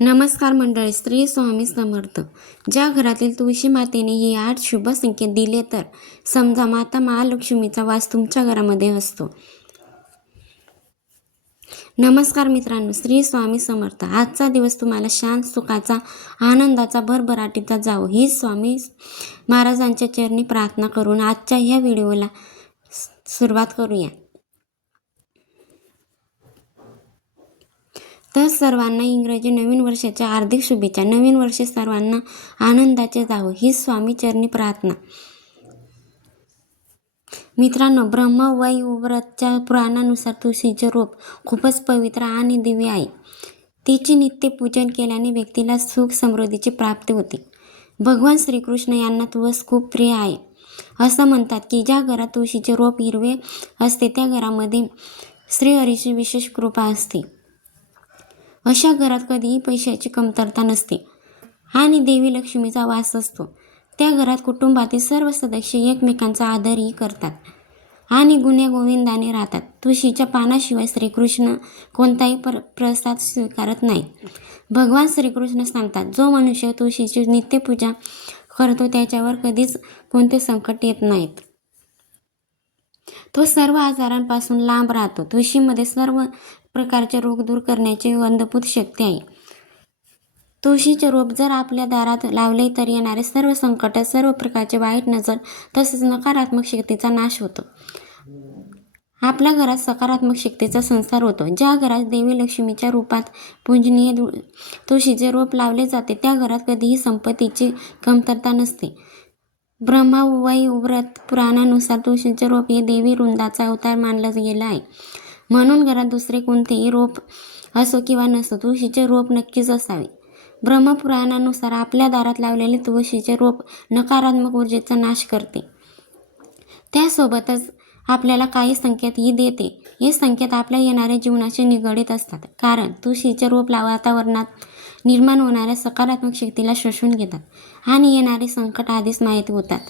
नमस्कार मंडळी श्री स्वामी समर्थ. ज्या घरातील तुळशी मातेने ही आठ शुभ संकेत दिले तर समजा माता महालक्ष्मीचा वास तुमच्या घरामध्ये असतो. नमस्कार मित्रांनो श्री स्वामी समर्थ. आजचा दिवस तुम्हाला शांत सुखाचा आनंदाचा भरभराटीचा जावो. ही स्वामी महाराजांच्या चरणी प्रार्थना करून आजच्या ह्या व्हिडिओला सुरुवात करूया. तर सर्वांना इंग्रजी नवीन वर्षाच्या हार्दिक शुभेच्छा. नवीन वर्ष सर्वांना आनंदाचे जावं. ही स्वामीचरणी प्रार्थना. मित्रांनो ब्रह्म वैव्रतच्या पुराणानुसार तुळशीचे रोप खूपच पवित्र आणि दिव्य आहे. तिचे नित्य पूजन केल्याने व्यक्तीला सुख समृद्धीची प्राप्ती होते. भगवान श्रीकृष्ण यांना तुळस खूप प्रिय आहे. असं म्हणतात की ज्या घरात तुळशीचे रोप हिरवे असते त्या घरामध्ये श्रीहरीची विशेष कृपा असते. अशा घरात कधीही पैशाची कमतरता नसते. आणि देवी लक्ष्मीचा वास असतो. त्या घरात कुटुंबातील सर्व सदस्य एकमेकांचा आदरही करतात. आणि गुण्यागोविंदाने राहतात. तुळशीच्या पानाशिवाय श्रीकृष्ण कोणताही पर प्रसाद स्वीकारत नाही भगवान श्रीकृष्ण सांगतात जो मनुष्य तुळशीची नित्यपूजा करतो त्याच्यावर कधीच कोणते संकट येत नाहीत. तो सर्व आजारांपासून लांब राहतो. तुळशीमध्ये सर्व प्रकारचे रोग दूर करण्याची अंधभूत शक्ती आहे. तुळशीचे रोप जर आपल्या दारात लावले तर येणारे सर्व संकट सर्व प्रकारचे वाईट नजर तसेच नकारात्मक शक्तीचा नाश होतो. आपल्या घरात सकारात्मक शक्तीचा संसार होतो. ज्या घरात देवी लक्ष्मीच्या रूपात पूजनीय तुळशीचे रोप लावले जाते त्या घरात कधीही संपत्तीची कमतरता नसते. ब्रह्मा व्रत पुराणानुसार तुळशीचे रोप हे देवी वृंदाचा अवतार मानला गेला आहे. म्हणून घरात दुसरे कोणतेही रोप असो किंवा नसो तुळशीचे रोप नक्कीच असावे. ब्रह्मपुराणानुसार आपल्या दारात लावलेले तुळशीचे रोप नकारात्मक ऊर्जेचा नाश करते. त्यासोबतच आपल्याला काही संकेतही देते. हे संकेत आपल्या येणाऱ्या जीवनाशी निगडीत असतात. कारण तुळशीचे रोप वातावरणात निर्माण होणाऱ्या सकारात्मक शक्तीला शोषून घेतात आणि येणारे संकट आधीच माहिती होतात.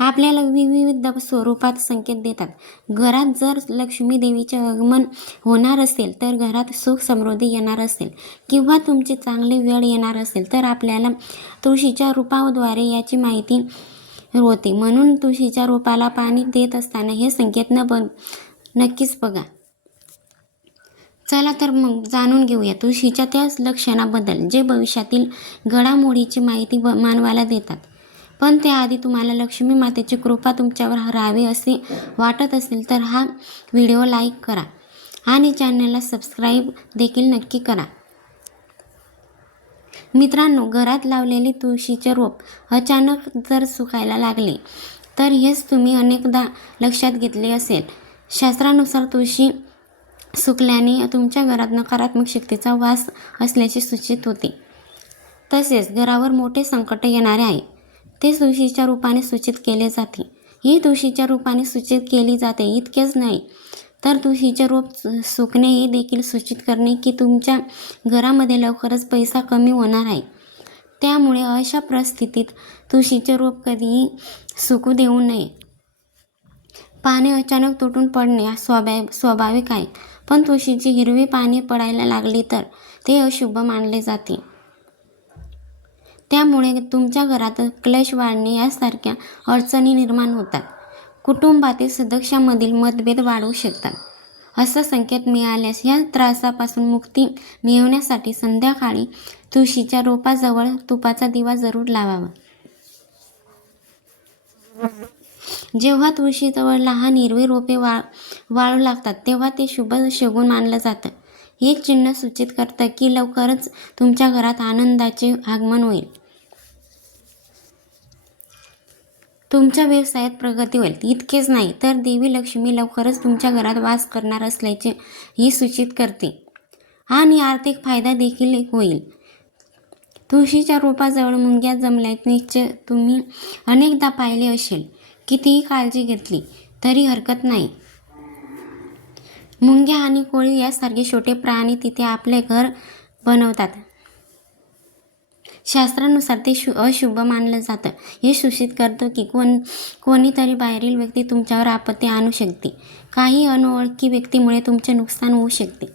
आपल्याला विविध स्वरूपात संकेत देतात. घरात जर लक्ष्मी देवीचे आगमन होणार असेल तर घरात सुख समृद्धी येणार असेल किंवा तुमचे चांगले वेळ येणार असेल तर आपल्याला तुळशीच्या रूपाद्वारे याची माहिती होते. म्हणून तुळशीच्या रोपाला पाणी देत असताना हे संकेत न बन नक्कीच बघा. चला तर मग जाणून घेऊया तुळशीच्या त्या लक्षणाबद्दल जे भविष्यातील घडामोडीची माहिती ब मानवाला देतात. पण त्याआधी तुम्हाला लक्ष्मी मातेची कृपा तुमच्यावर राहावी असे वाटत असेल तर हा व्हिडिओ लाईक करा आणि चॅनलला सबस्क्राईब देखील नक्की करा. मित्रांनो घरात लावलेले तुळशीचे रोप अचानक जर सुकायला लागले तर हेच तुम्ही अनेकदा लक्षात घेतले असेल. शास्त्रानुसार तुळशी सुकल्याने तुमच्या घरात नकारात्मक शक्तीचा वास असल्याचे सूचित होते. तसेच घरावर मोठे संकट येणारे आहे. ते तुळशीच्या रूपाने सूचित केले जाते. ही तुळशीच्या रूपाने सूचित केली जाते इतकेच नाही तर तुळशीचे रोप सुकणे हे देखील सूचित करणे की तुमच्या घरामध्ये लवकरच पैसा कमी होणार आहे. त्यामुळे अशा परिस्थितीत तुळशीचे रोप कधीही सुकू देऊ नये. पाने अचानक तुटून पडणे स्वभा स्वाभा स्वाभाविक आहे. पण तुळशीची हिरवी पाने पडायला लागली तर ते अशुभ मानले जाते. त्यामुळे तुमच्या घरात क्लेश वाढणे यासारख्या अडचणी निर्माण होतात. कुटुंबातील सदस्यांमधील मतभेद वाढवू शकतात. असं संकेत मिळाल्यास या त्रासापासून मुक्ती मिळवण्यासाठी संध्याकाळी तुळशीच्या रोपाजवळ तुपाचा दिवा जरूर लावावा. जेव्हा तुळशीजवळ लहान हिरवी रोपे वा वाळू लागतात तेव्हा ते शुभ शगून मानलं जातं. हे चिन्ह सूचित करतं की लवकरच तुमच्या घरात आनंदाचे आगमन होईल. तुमच्या व्यवसायात प्रगती होईल. इतकेच नाही तर देवी लक्ष्मी लवकरच तुमच्या घरात वास करणार असल्याचे ही सूचित करते. आणि आर्थिक फायदा देखील होईल. तुळशीच्या रोपाजवळ मुंग्या जमल्याचे निश्चय तुम्ही अनेकदा पाहिले असेल कितीही काळजी घेतली तरी हरकत नाही. मुंग्या आणि कोळी यासारखे छोटे प्राणी तिथे आपले घर बनवतात. शास्त्रानुसार ते शु अशुभ मानलं जातं. हे सूचित करतं की कोण कोणीतरी बाहेरील व्यक्ती तुमच्यावर आपत्ती आणू शकते. काही अनोळखी व्यक्तीमुळे तुमचे नुकसान होऊ शकते.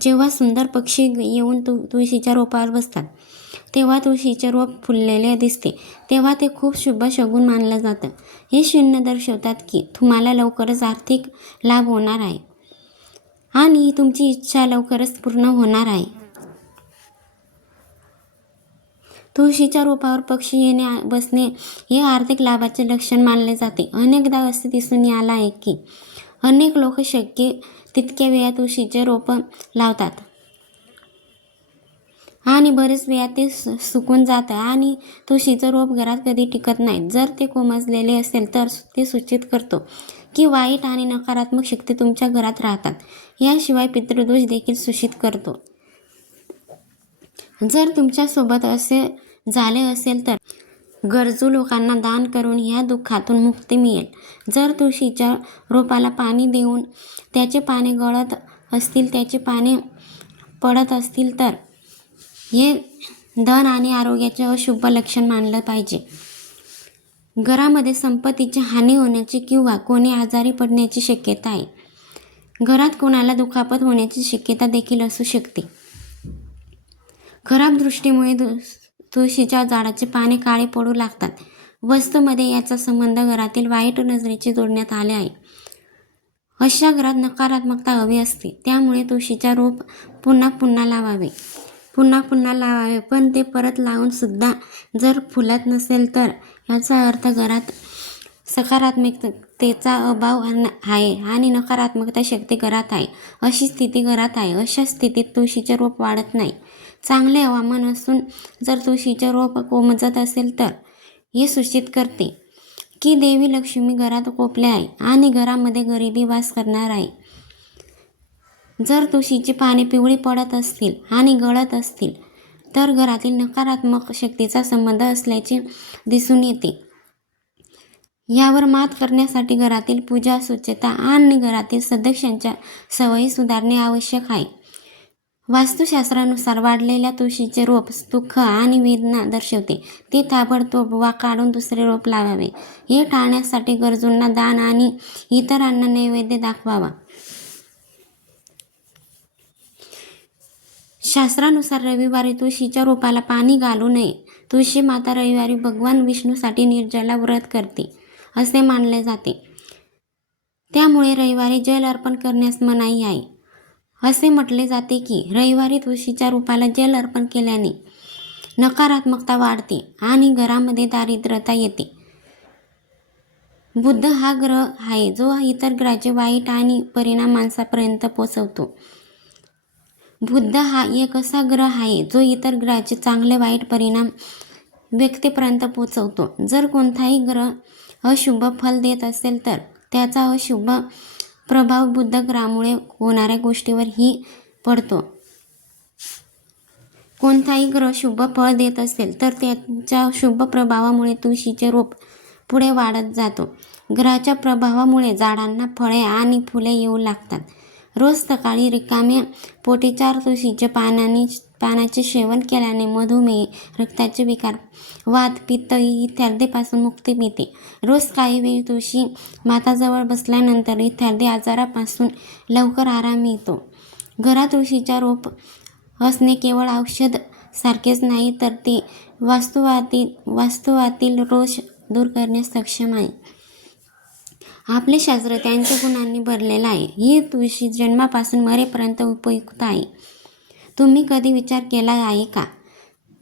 जेव्हा सुंदर पक्षी येऊन तु तुळशीच्या रोपावर बसतात तेव्हा तुळशीचे रोप फुललेले दिसते. तेव्हा ते खूप शुभ शगुन मानलं जातं. हे शून्य दर्शवतात की तुम्हाला लवकरच आर्थिक लाभ होणार आहे. आणि तुमची इच्छा लवकरच पूर्ण होणार आहे. तुळशीच्या रोपावर पक्षी येणे बसणे हे आर्थिक लाभाचे लक्षण मानले जाते. अनेकदा असे दिसून आलं आहे की अनेक लोक शक्य तितक्या वेळा तुळशीचे रोपं लावतात. आणि बरेच वेळा ते सु- सुकून जातं आणि तुळशीचं रोप घरात कधी टिकत नाही. जर ते कोमजलेले असेल तर ते सूचित करतो. की वाईट आणि नकारात्मक शक्ती तुमच्या घरात राहतात. याशिवाय पितृदोष देखील सूचित करतो. जर तुमच्यासोबत असे झाले असेल तर गरजू लोकांना दान करून ह्या दुःखातून मुक्ती मिळेल. जर तुळशीच्या रोपाला पाणी देऊन त्याचे पाने गळत असतील त्याचे पाने पडत असतील तर हे धन आणि आरोग्याचे अशुभ लक्षण मानलं पाहिजे. घरामध्ये संपत्तीची हानी होण्याची किंवा कोणी आजारी पडण्याची शक्यता आहे. घरात कोणाला दुखापत होण्याची शक्यता देखील असू शकते. खराब दृष्टीमुळे तुळशीच्या झाडाचे पाने काळे पडू लागतात. वस्तूमध्ये याचा संबंध घरातील वाईट नजरेचे जोडण्यात आले आहे. अशा घरात नकारात्मकता हवी असते. त्यामुळे तुळशीचा रोप पुन्हा पुन्हा लावावे. पुन्हा पुन्हा लावावे. पण ते परत लावून सुद्धा जर फुलत नसेल तर याचा अर्थ घरात सकारात्मकतेचा अभाव आहे आणि नकारात्मकता शक्ती घरात आहे. अशी स्थिती घरात आहे. अशा स्थितीत तुळशीचे रोप वाढत नाही. चांगले हवामान असून जर तुळशीचे रोप कोमजत असेल तर हे सूचित करते की देवी लक्ष्मी घरात कोपले आहे आणि घरामध्ये गरिबी वास करणार आहे. जर तुळशीची पाने पिवळी पडत असतील आणि गळत असतील तर घरातील नकारात्मक शक्तीचा संबंध असल्याचे दिसून येते. यावर मात करण्यासाठी घरातील पूजा स्वच्छता आणि घरातील सदस्यांच्या सवयी सुधारणे आवश्यक आहे. वास्तुशास्त्रानुसार वाढलेल्या तुळशीचे रोप दुःख आणि वेदना दर्शवते. ते ताबडतोब वा काढून दुसरे रोप लावावे. हे टाळण्यासाठी गरजूंना दान आणि इतरांना नैवेद्य दाखवावा. शास्त्रानुसार रविवारी तुळशीच्या रोपाला पाणी घालू नये. तुळशी माता रविवारी भगवान विष्णूसाठी निर्जला व्रत करते असे मानले जाते. त्यामुळे रविवारी जल अर्पण करण्यास मनाई आहे. असे म्हटले जाते की रविवारी तुळशीच्या रूपाला जल अर्पण केल्याने नकारात्मकता वाढते आणि घरामध्ये दारिद्र्यता येते. बुद्ध हा ग्रह आहे जो इतर ग्रहाचे वाईट आणि परिणाम माणसापर्यंत पोचवतो बुद्ध हा एक असा ग्रह आहे जो इतर ग्रहाचे चांगले वाईट परिणाम व्यक्तीपर्यंत पोचवतो. जर कोणताही ग्रह अशुभ फल देत असेल तर त्याचा अशुभ प्रभाव बुद्ध ग्रहामुळे होणाऱ्या गोष्टीवरही पडतो. कोणताही ग्रह शुभ फळ देत असेल तर त्याच्या शुभ प्रभावामुळे तुळशीचे रोप पुढे वाढत जातो. ग्रहाच्या प्रभावामुळे झाडांना फळे आणि फुले येऊ लागतात. रोज सकाळी रिकाम्या पोटी चार तुळशीच्या पानाने पानाचे सेवन केल्याने मधुमेह रक्ताचे विकार वात पित्त इत्यादीपासून मुक्ती मिळते. रोज काही वेळ तुळशी माताजवळ बसल्यानंतर इत्यादी आजारापासून लवकर आराम मिळतो. घरात तुळशीच्या रोप असणे केवळ औषध सारखेच नाही तर ते वास्तुवातील वास्तुवातील रोष दूर करण्यास सक्षम आहे. आपले शास्त्र त्यांच्या गुणांनी भरलेलं आहे. ही तुळशी जन्मापासून मरेपर्यंत उपयुक्त आहे. तुम्ही कधी विचार केला आहे का?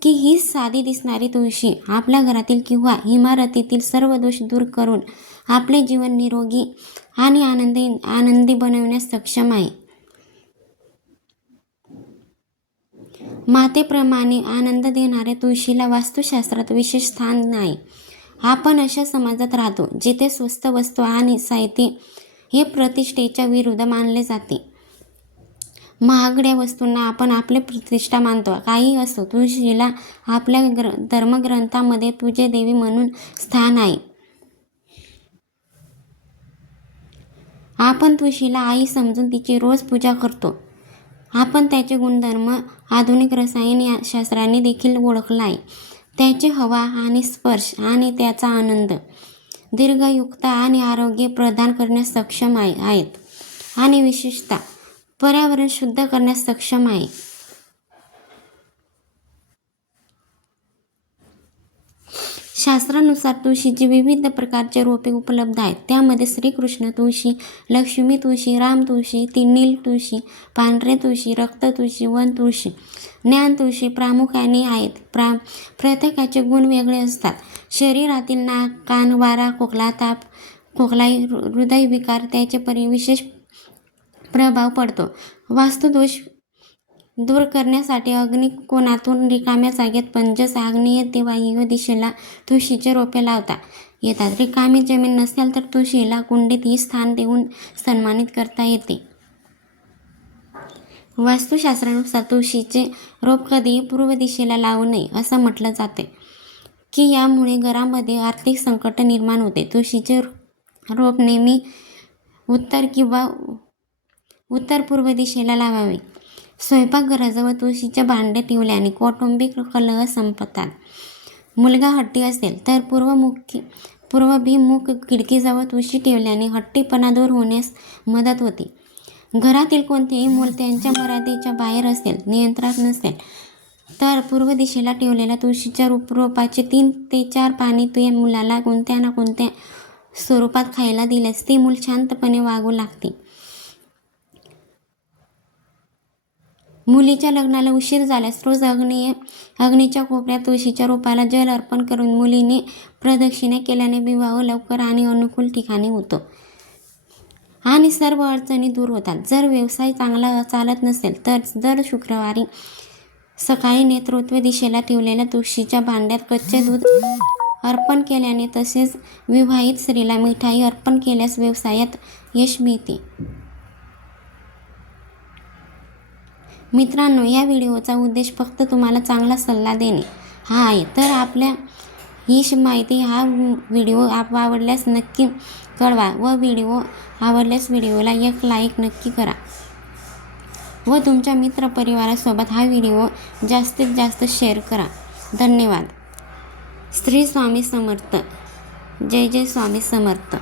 की ही साधी दिसणारी तुळशी आपल्या घरातील किंवा इमारतीतील सर्व दोष दूर करून आपले जीवन निरोगी आणि आनंदी आनंदी बनवण्यास सक्षम आहे. मातेप्रमाणे आनंद देणाऱ्या तुळशीला वास्तुशास्त्रात विशेष स्थान नाही. आपण अशा समाजात राहतो जिथे स्वस्त वस्तू आणि साहित्य हे प्रतिष्ठेच्या विरुद्ध मानले जाते. महागड्या वस्तूंना आपण आपले प्रतिष्ठा मानतो. काही असो तुळशीला आपल्या ग्र धर्मग्रंथामध्ये तुझे देवी म्हणून स्थान आहे. आपण तुळशीला आई समजून तिची रोज पूजा करतो. आपण त्याचे गुणधर्म आधुनिक रसायन या शास्त्राने देखील ओळखला आहे. त्याची हवा आणि स्पर्श आणि त्याचा आनंद दीर्घयुक्त आणि आरोग्य प्रदान करण्यास सक्षम आहे आहेत. आणि विशेषतः पर्यावरण शुद्ध करण्यास सक्षम आहे. शास्त्रानुसार तुळशीची विविध प्रकारचे रोपे उपलब्ध आहेत. त्यामध्ये श्रीकृष्ण तुळशी लक्ष्मी तुळशी राम तुळशी ती नील तुळशी पांढरे तुळशी रक्त तुळशी वन तुळशी ज्ञान तुळशी प्रामुख्याने आहेत. प्रा प्रत्येकाचे गुण वेगळे असतात. शरीरातील नाक कान वारा खोकला ताप खोकलाई हृदयविकार त्याचे परि विशेष प्रभाव पडतो. वास्तुदोष दूर करण्यासाठी अग्निकोणातून रिकाम्या जागेत पंचस आग्नेय ते वायव्य दिशेला तुळशीचे रोपे लावता येतात. रिकामी जमीन नसेल तर तुळशीला कुंडीत ही स्थान देऊन सन्मानित करता येते. वास्तुशास्त्रानुसार तुळशीचे रोप कधीही पूर्व दिशेला लावू नये असं म्हटलं जाते. की यामुळे घरामध्ये आर्थिक संकट निर्माण होते. तुळशीचे रोप नेहमी उत्तर किंवा उत्तर पूर्व दिशेला लावावे. स्वयंपाकघराजवळ तुळशीचे भांडे ठेवल्याने कौटुंबिक कलह संपतात. मुलगा हट्टी असेल तर पूर्वमुखी पूर्वभिमुख खिडकीजवळ तुळशी ठेवल्याने हट्टीपणा दूर होण्यास मदत होते. घरातील कोणतेही मूल त्यांच्या मर्यादेच्या बाहेर असेल नियंत्रणात नसेल तर पूर्व दिशेला ठेवलेल्या तुळशीच्या रूप रोपाचे तीन ते चार पाणी ते मुलाला कोणत्या ना कोणत्या स्वरूपात खायला दिल्यास ते मूल शांतपणे वागू लागते. मुलीच्या लग्नाला उशीर झाल्यास रोज अग्नीय अग्नीच्या कोपऱ्यात तुळशीच्या रोपाला जल अर्पण करून मुलीने प्रदक्षिणे केल्याने विवाह लवकर आणि अनुकूल ठिकाणी होतो. आणि सर्व अडचणी दूर होतात. जर व्यवसाय चांगला चालत नसेल तर दर शुक्रवारी सकाळी नेतृत्व दिशेला ठेवलेल्या तुळशीच्या भांड्यात कच्चे दूध अर्पण केल्याने तसेच विवाहित स्त्रीला मिठाई अर्पण केल्यास व्यवसायात यश मिळते. मित्रांनो या व्हिडिओचा उद्देश फक्त तुम्हाला चांगला सल्ला देणे हा आहे. तर आपल्या ही माहिती हा व्हिडिओ आप आवडल्यास नक्की कळवा व व्हिडिओ आवडल्यास व्हिडिओला एक लाईक नक्की करा. व तुमच्या मित्रपरिवारासोबत हा व्हिडिओ जास्तीत जास्त शेअर करा. धन्यवाद. श्री स्वामी समर्थ. जय जय स्वामी समर्थ.